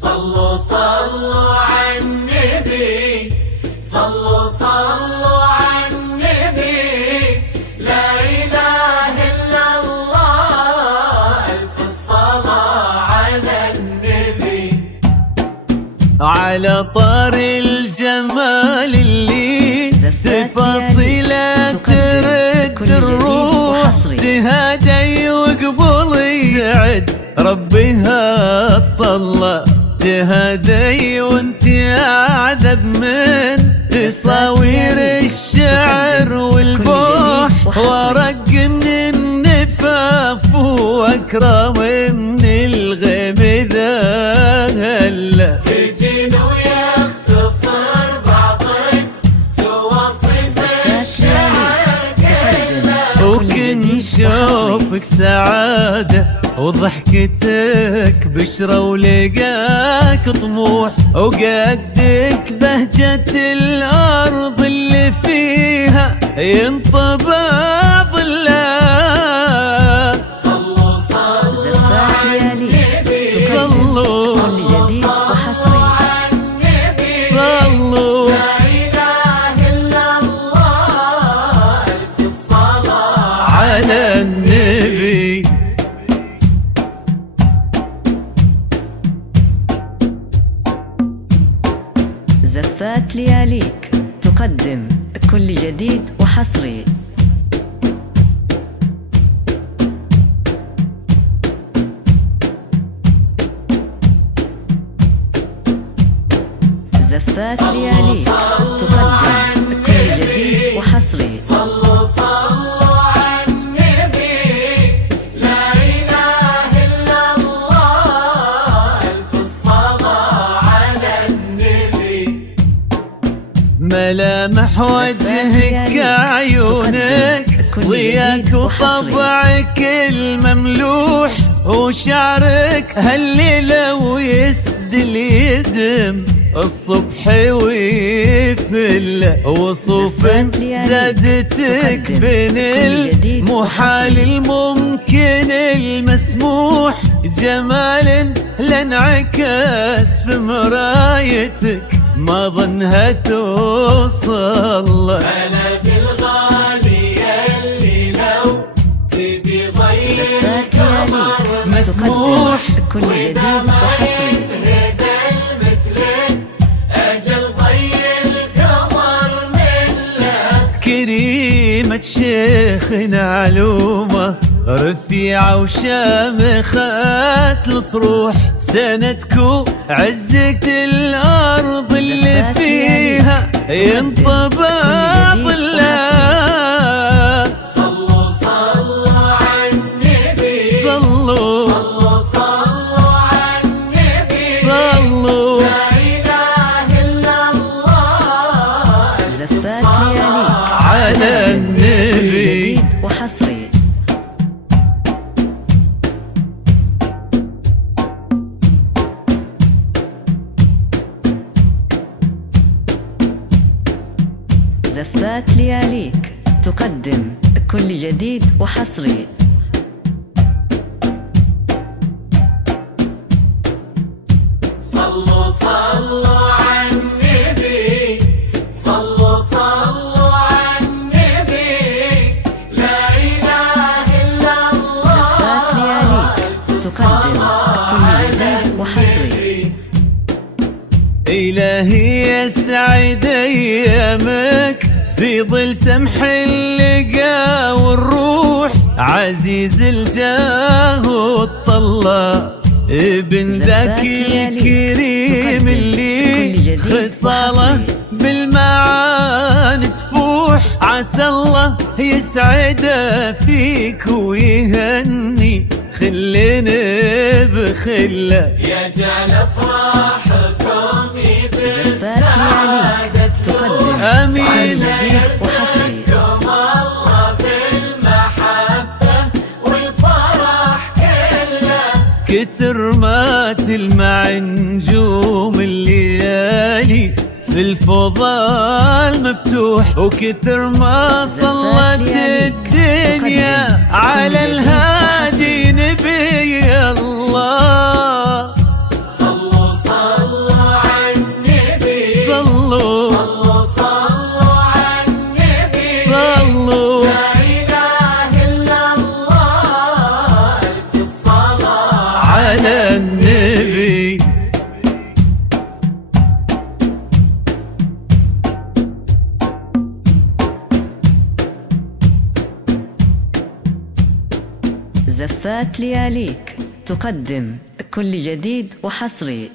صلوا صلوا على النبي، صلوا صلوا على النبي، لا إله إلا الله، ألف الصلاة على النبي. على طار الجمال اللي تفاصيله ترد الروح، تهادي وقبولي سعد ربها طلع، تهادي وانت اعذب من تصاوير الشعر والبوح، ورق من النفاف واكرم من الغيب ذا هلا. تجين ويختصر بعضك تواصف الشعر كله، وكن شوفك سعاده وضحكتك بشرة ولقاك طموح، وقدك بهجة الأرض اللي فيها ينطبع ظلها. صلوا صلوا على النبي، صلوا صلوا على النبي، صلوا لا إله إلا الله، ألف الصلاة على النبي. زفات لياليك تقدم كل جديد وحصري. زفات لياليك تقدم كل جديد وحصري. صلوا صلوا على النبي، لا إله إلا الله، ألف الصلاة على النبي. ملامح وجهك عيونك ضياك وطبعك المملوح، وشعرك هالليلة ويسدل يزم الصبح ويفل، وصوف زادتك بين المحال الممكن المسموح، جمال لانعكس في مرايتك ما ظنها توصل. ملك الغالي اللي لو تبي ضيق قمر مسموح كل جديد وحصري. هدى المثلك أجل ضيق القمر ملك. كريمة شيخنا علومة رفيعة وشامخات الصروح، سندكو عزة الأرض اللي فيها ينطبع ظلها. صلوا صلوا على النبي، صلوا صلوا صلوا على النبي، صلوا لا إله إلا الله، زفات لياليك على النبي. جديد وحصري. زفات لياليك تقدم كل جديد وحصري. صلوا صلوا على النبي، صلوا صلوا على النبي، لا إله إلا الله. زفات لياليك تقدم كل جديد وحصري. إلهي يسعد أيامك في ظل سمح اللقا والروح، عزيز الجاه والطلة ابن ذاك الكريم اللي خصاله بالمعاني تفوح، عسى الله يسعده فيك ويهني خلنا بخله، يجعل أفراحكم زفات لياليك تقدم آمين. جديد وحصري. الله بالمحبة والفرح كله، كثر ما تلمع نجوم الليالي في الفضاء مفتوح، وكثر ما صلت الدنيا على الهادي نبي الله. صلوا على النبي. زفات لياليك تقدم كل جديد وحصري.